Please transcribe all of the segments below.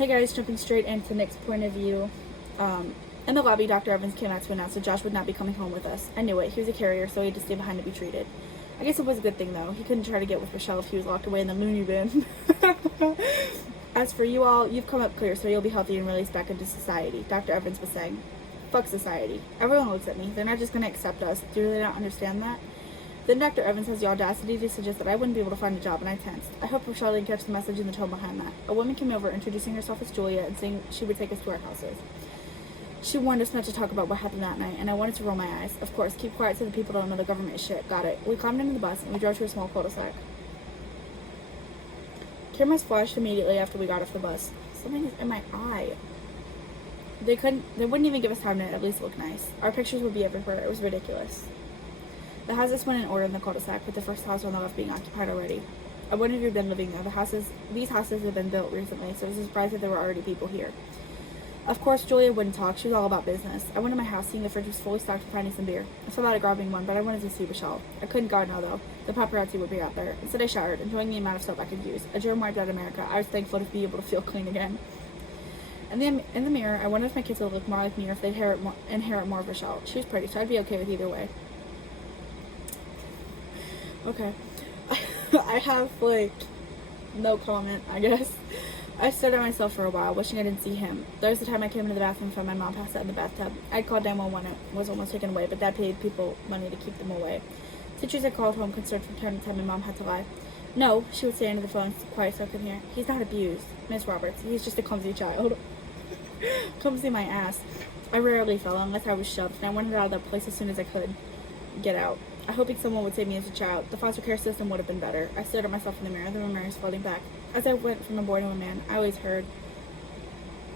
Hey guys, jumping straight into Nick's point of view. In the lobby, Dr. Evans came out to announce that Josh would not be coming home with us. I knew it. He was a carrier, so he had to stay behind to be treated. I guess it was a good thing, though. He couldn't try to get with Rochelle if he was locked away in the loony bin. As for you all, you've come up clear, so you'll be healthy and released back into society, Dr. Evans was saying. Fuck society. Everyone looks at me. They're not just going to accept us. Do they not understand that? Then Dr. Evans has the audacity to suggest that I wouldn't be able to find a job, and I tensed. I hope Rochelle didn't catch the message in the tone behind that. A woman came over, introducing herself as Julia and saying she would take us to our houses. She warned us not to talk about what happened that night, and I wanted to roll my eyes. Of course, keep quiet so the people don't know the government is shit. Got it. We climbed into the bus, and we drove to a small cul-de-sac. Cameras flashed immediately after we got off the bus. Something is in my eye. They wouldn't even give us time to at least look nice. Our pictures would be everywhere. It was ridiculous. The houses went in order in the cul-de-sac, with the first house on the left being occupied already. I wouldn't have been living there. These houses had been built recently, so I was surprised that there were already people here. Of course, Julia wouldn't talk. She was all about business. I went to my house, seeing the fridge was fully stocked and finding some beer. I thought about grabbing one, but I wanted to see Rochelle. I couldn't guard now, though. The paparazzi would be out there. Instead, I showered, enjoying the amount of soap I could use. A germ wiped out America. I was thankful to be able to feel clean again. And then, in the mirror, I wondered if my kids would look more like me or if they'd inherit more of Rochelle. She was pretty, so I'd be okay with either way. Okay. I have, no comment, I guess. I stared at myself for a while, wishing I didn't see him. There was the time I came into the bathroom and found my mom passed out in the bathtub. I called 911 and was almost taken away, but Dad paid people money to keep them away. Teachers had called home concerned from time to time, and Mom had to lie. No, she would say into the phone, quiet so I couldn't hear. He's not abused, Miss Roberts. He's just a clumsy child. Clumsy my ass. I rarely fell unless I was shoved, and I wanted out of that place as soon as I could get out. I hoping someone would save me as a child. The foster care system would have been better. I stared at myself in the mirror. The mirror was folding back. As I went from a boy to a man, I always heard,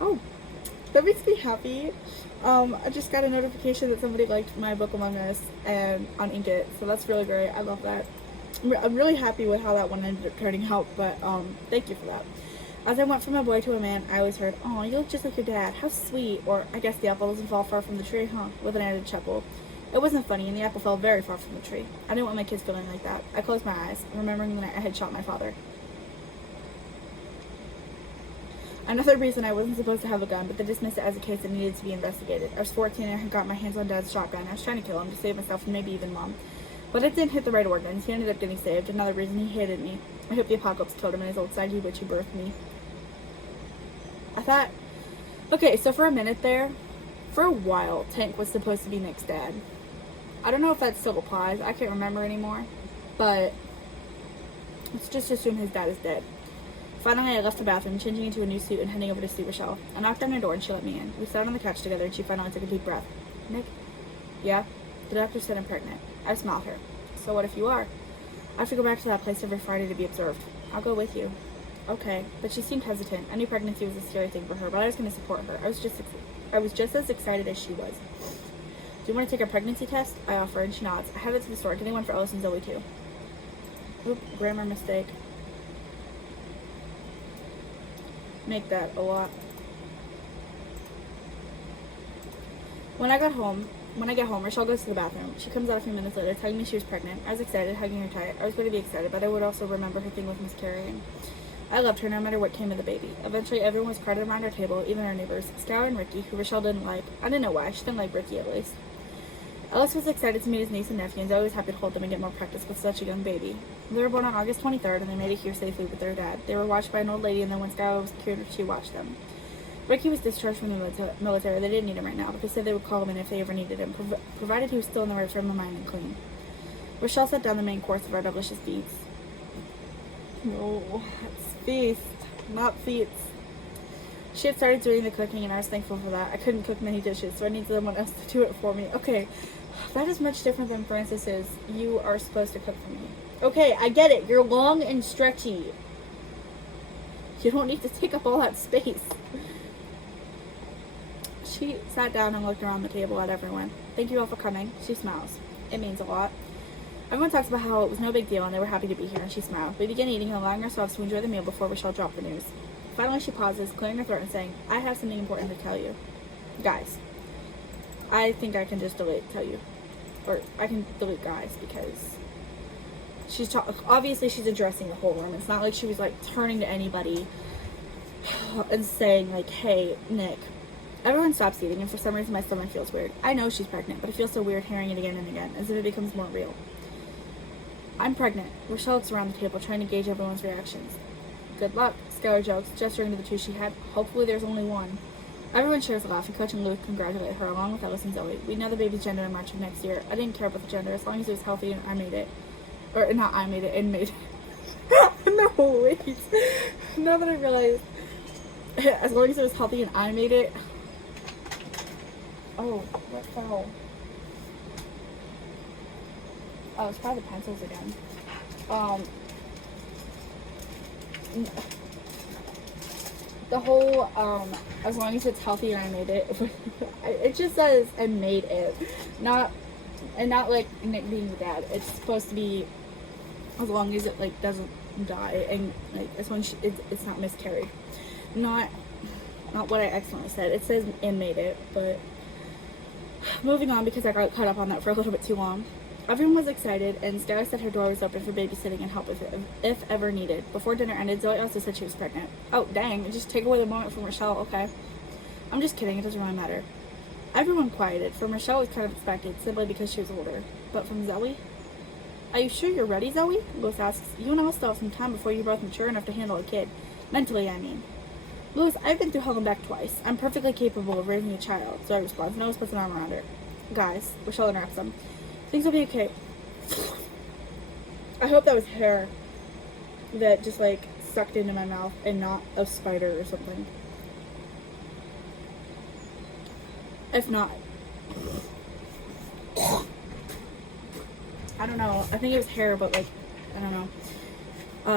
oh, that makes me happy. I just got a notification that somebody liked my book Among Us and on Inkit, so that's really great. I love that. I'm really happy with how that one ended up turning out, but thank you for that. As I went from a boy to a man, I always heard, oh, you look just like your dad. How sweet. Or, I guess the apple doesn't fall far from the tree, huh? With an added chuckle. It wasn't funny, and the apple fell very far from the tree. I didn't want my kids feeling like that. I closed my eyes, remembering the night I had shot my father. Another reason I wasn't supposed to have a gun, but they dismissed it as a case that needed to be investigated. I was 14 and I had got my hands on Dad's shotgun. I was trying to kill him to save myself and maybe even Mom. But it didn't hit the right organs. He ended up getting saved. Another reason he hated me. I hope the apocalypse killed him in his old side which he birthed me. I thought, okay, so for a minute there, for a while, Tank was supposed to be Nick's dad. I don't know if that still applies. I can't remember anymore. But let's just assume his dad is dead. Finally, I left the bathroom, changing into a new suit and heading over to see Rochelle. I knocked on her door and she let me in. We sat on the couch together and she finally took a deep breath. Nick? Yeah? The doctor said I'm pregnant. I smiled at her. So what if you are? I have to go back to that place every Friday to be observed. I'll go with you. Okay. But she seemed hesitant. I knew pregnancy was a scary thing for her, but I was going to support her. I was just as excited as she was. Do you want to take a pregnancy test? I offer, and she nods. I headed to the store, getting one for Ellis and Zoe too. Oop, grammar mistake. Make that a lot. When I get home, Rochelle goes to the bathroom. She comes out a few minutes later, telling me she was pregnant. I was excited, hugging her tight. I was going to be excited, but I would also remember her thing with miscarrying. I loved her no matter what came of the baby. Eventually, everyone was crowded around our table, even our neighbors. Scout and Ricky, who Rochelle didn't like. I didn't know why. She didn't like Ricky, at least. Ellis was excited to meet his niece and nephew, and Zoe was happy to hold them and get more practice with such a young baby. They were born on August 23rd, and they made it here safely with their dad. They were watched by an old lady, and then when Scout was cured, she watched them. Ricky was discharged from the military. They didn't need him right now, but they said they would call him in if they ever needed him, provided he was still in the right frame of mind and clean. Rochelle set down the main course of our delicious feasts. Oh, it's feast, not feats. She had started doing the cooking, and I was thankful for that. I couldn't cook many dishes, so I needed someone else to do it for me. Okay, that is much different than Francis's. You are supposed to cook for me. Okay, I get it. You're long and stretchy. You don't need to take up all that space. She sat down and looked around the table at everyone. Thank you all for coming. She smiles. It means a lot. Everyone talks about how it was no big deal and they were happy to be here, and she smiled. We began eating and allowing ourselves to enjoy the meal before Rochelle dropped the news. Finally, she pauses, clearing her throat and saying, I have something important to tell you. Guys, I think I can just tell you. Or I can delete guys because obviously she's addressing the whole room. It's not like she was like turning to anybody. and saying, like, hey, Nick, everyone stops eating, and for some reason my stomach feels weird. I know she's pregnant, but it feels so weird hearing it again and again, as if it becomes more real. I'm pregnant. Rochelle looks around the table, trying to gauge everyone's reactions. Good luck, Skylar jokes, gesturing to the two she had. Hopefully there's only one. Everyone shares a laugh, and Coach and Luke congratulate her, along with Ellis and Zoe. We know the baby's gender in March of next year. I didn't care about the gender, as long as it was healthy and I made it. Or, not I made it, and made it. No, wait. Now that I realize, as long as it was healthy and I made it. Oh, what fell? Oh, it's probably the pencils again. The whole, as long as it's healthy and I made it, it just says I made it. Not like Nick being the dad. It's supposed to be as long as it, like, doesn't die and, like, as long as it's not miscarried. Not what I accidentally said. It says and made it, but moving on because I got caught up on that for a little bit too long. Everyone was excited, and Skylar said her door was open for babysitting and help if ever needed. Before dinner ended, Zoe also said she was pregnant. Oh, dang, just take away the moment from Rochelle, okay. I'm just kidding, it doesn't really matter. Everyone quieted. From Rochelle, it was kind of expected, simply because she was older. But from Zoe? Are you sure you're ready, Zoe? Louis asks. You and I'll still have some time before you're both mature enough to handle a kid. Mentally, I mean. Louis, I've been through hell and back twice. I'm perfectly capable of raising a child. Zoe responds. Louis puts an arm around her. Guys, Rochelle interrupts them. Things will be okay. I hope that was hair that just, like, sucked into my mouth and not a spider or something. If not, I don't know. I think it was hair, but, like, I don't know.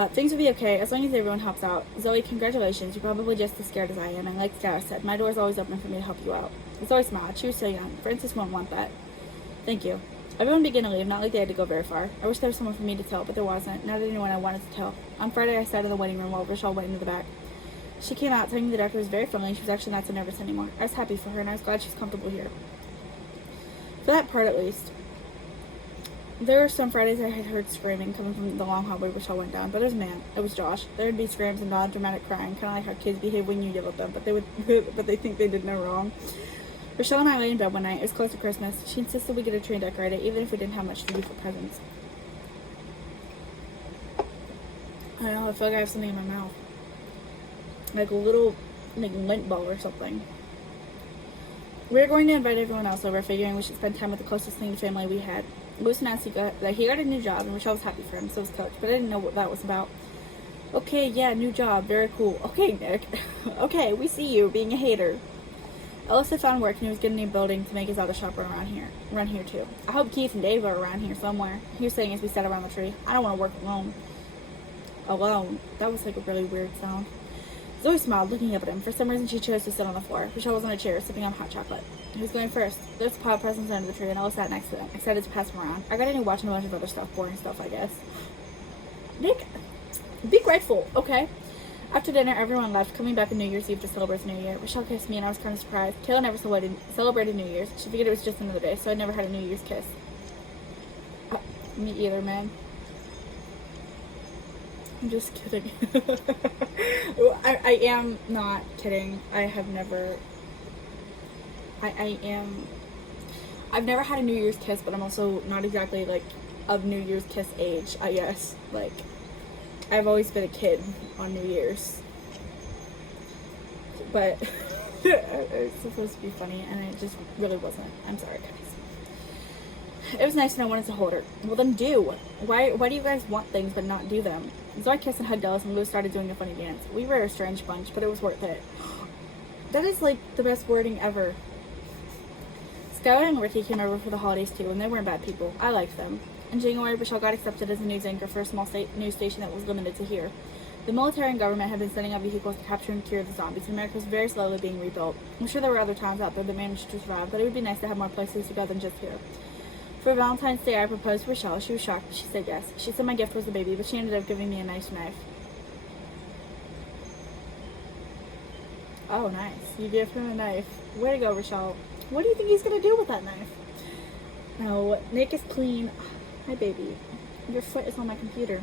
Things will be okay as long as everyone helps out. Zoe, congratulations. You're probably just as scared as I am, and like Skylar said, my door's always open for me to help you out. Zoe smiled. She was so young. Francis won't want that. Thank you. Everyone began to leave, not like they had to go very far. I wish there was someone for me to tell, but there wasn't. Not anyone I wanted to tell. On Friday, I sat in the waiting room while Rochelle went into the back. She came out, telling me the doctor was very friendly and she was actually not so nervous anymore. I was happy for her, and I was glad she's comfortable here. For that part, at least. There were some Fridays I had heard screaming coming from the long hallway Rochelle went down, but it was man. It was Josh. There would be screams and loud, dramatic crying, kind of like how kids behave when you yell at them, but they think they did no wrong. Rochelle and I lay in bed one night. It was close to Christmas. She insisted we get a tree decorated, even if we didn't have much to do for presents. I don't know, I feel like I have something in my mouth. Like a little, like, lint ball or something. We were going to invite everyone else over, figuring we should spend time with the closest thing to family we had. Louis announced that he got a new job, and Rochelle was happy for him, so was Coach, but I didn't know what that was about. Okay, yeah, new job, very cool. Okay, Nick. Okay, we see you, being a hater. Ellis had found work and he was getting a new building to make his auto shop run here too. I hope Keith and Dave are around here somewhere. He was saying as we sat around the tree. I don't want to work alone. Alone? That was like a really weird sound. Zoe smiled, looking up at him. For some reason, she chose to sit on the floor. Rochelle was on a chair, sipping on hot chocolate. Who's going first? There's a pile of presents under the tree, and Ellis sat next to them, excited to pass them around. I got into watching a bunch of other stuff, boring stuff, I guess. Nick, be grateful, okay? After dinner, everyone left, coming back on New Year's Eve to celebrate New Year. Rochelle kissed me, and I was kind of surprised. Kayla never celebrated New Year's. She figured it was just another day, so I never had a New Year's kiss. Me either, man. I'm just kidding. I am not kidding. I've never had a New Year's kiss, but I'm also not exactly, like, of New Year's kiss age, I guess. Like, I've always been a kid on New Year's. But it's supposed to be funny, and it just really wasn't. I'm sorry, guys. It was nice and I wanted to hold her. Well, then do. Why do you guys want things but not do them? Zoe kissed and hugged Ellis, and Lou started doing a funny dance. We were a strange bunch, but it was worth it. That is, like, the best wording ever. Skylar and Ricky came over for the holidays, too, and they weren't bad people. I liked them. In January, Rochelle got accepted as a news anchor for a small news station that was limited to here. The military and government had been sending out vehicles to capture and cure the zombies, and America was very slowly being rebuilt. I'm sure there were other towns out there that managed to survive, but it would be nice to have more places to go than just here. For Valentine's Day, I proposed to Rochelle. She was shocked, but she said yes. She said my gift was a baby, but she ended up giving me a nice knife. Oh, nice. You gave him a knife. Way to go, Rochelle. What do you think he's going to do with that knife? No, Nick is clean. Hi, baby. Your foot is on my computer.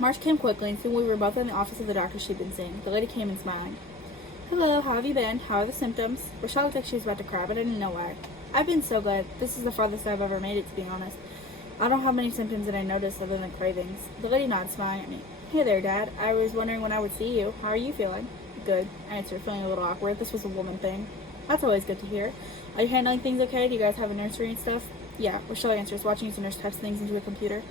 March came quickly, and soon we were both in the office of the doctor she'd been seeing. The lady came in smiling. Hello, how have you been? How are the symptoms? Rochelle looked like she was about to cry, but I didn't know why. I've been so good. This is the farthest I've ever made it, to be honest. I don't have many symptoms that I noticed other than cravings. The lady nodded, smiling at me. Hey there, Dad. I was wondering when I would see you. How are you feeling? Good, I answered, feeling a little awkward. This was a woman thing. That's always good to hear. Are you handling things okay? Do you guys have a nursery and stuff? Yeah, Rochelle answers, watching as the nurse types things into a computer.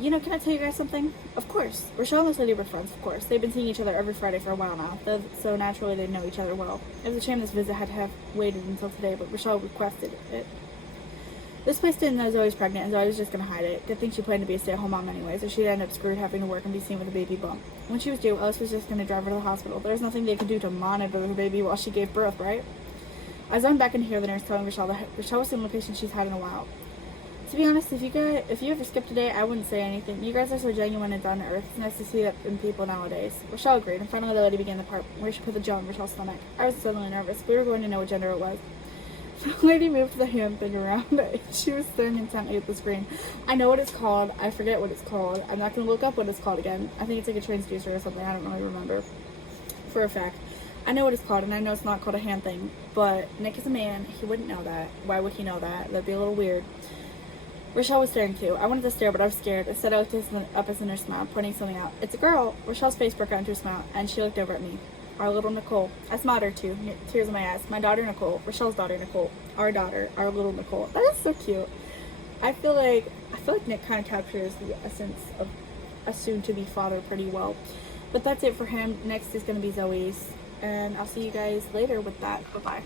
You know, can I tell you guys something? Of course. Rochelle and this lady were friends, of course. They've been seeing each other every Friday for a while now, so naturally they know each other well. It was a shame this visit had to have waited until today, but Rochelle requested it. This place didn't know Zoe was pregnant, and Zoe was just going to hide it. Good thing she planned to be a stay-at-home mom anyways, or she'd end up screwed having to work and be seen with a baby bump. When she was due, Ellis was just going to drive her to the hospital. There was nothing they could do to monitor the baby while she gave birth, right? I zoned back in to hear the nurse telling Rochelle that Rochelle was the only patient she's had in a while. To be honest, if you ever skipped a day, I wouldn't say anything. You guys are so genuine and down to earth. It's nice to see that in people nowadays. Rochelle agreed, and finally the lady began the part where she put the gel in Rochelle's stomach. I was suddenly nervous. We were going to know what gender it was. The lady moved the hand thing around. She was staring intently at the screen. I know what it's called. I forget what it's called. I'm not going to look up what it's called again. I think it's like a transducer or something. I don't really remember for a fact. I know what it's called, and I know it's not called a hand thing. But Nick is a man. He wouldn't know that. Why would he know that? That'd be a little weird. Rochelle was staring too. I wanted to stare, but I was scared. Instead, I looked up as the nurse smiled, pointing something out. It's a girl. Rochelle's face broke out into a smile, and she looked over at me. Our little Nicole. I smiled at her too, tears in my eyes. My daughter Nicole. Rochelle's daughter Nicole. Our daughter. Our little Nicole. That is so cute. I feel like Nick kind of captures the essence of a soon-to-be father pretty well. But that's it for him. Next is going to be Zoe's, and I'll see you guys later with that. Bye-bye.